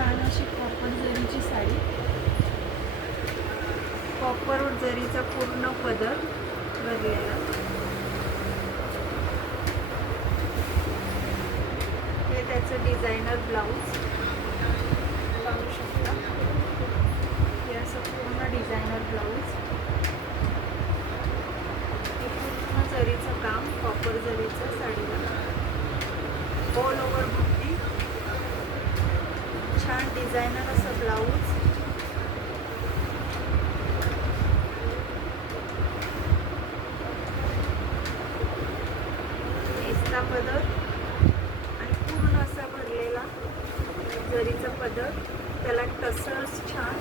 छान अशी copper जरीची sari, copper जरीचा पूर्ण पदर भरलेला. हे त्याचं डिझायनर ब्लाऊज पाहू शकता. हे असं पूर्ण डिझायनर ब्लाऊज, हे पूर्ण जरीचं काम, कॉपर जरीचं साडीला ऑल ओव्हर बुट्टी, छान डिझायनर असं ब्लाऊज. नेसता पदर आणि पूर्ण असा भरलेला जरीचा पदर, त्याला टसल्स छान.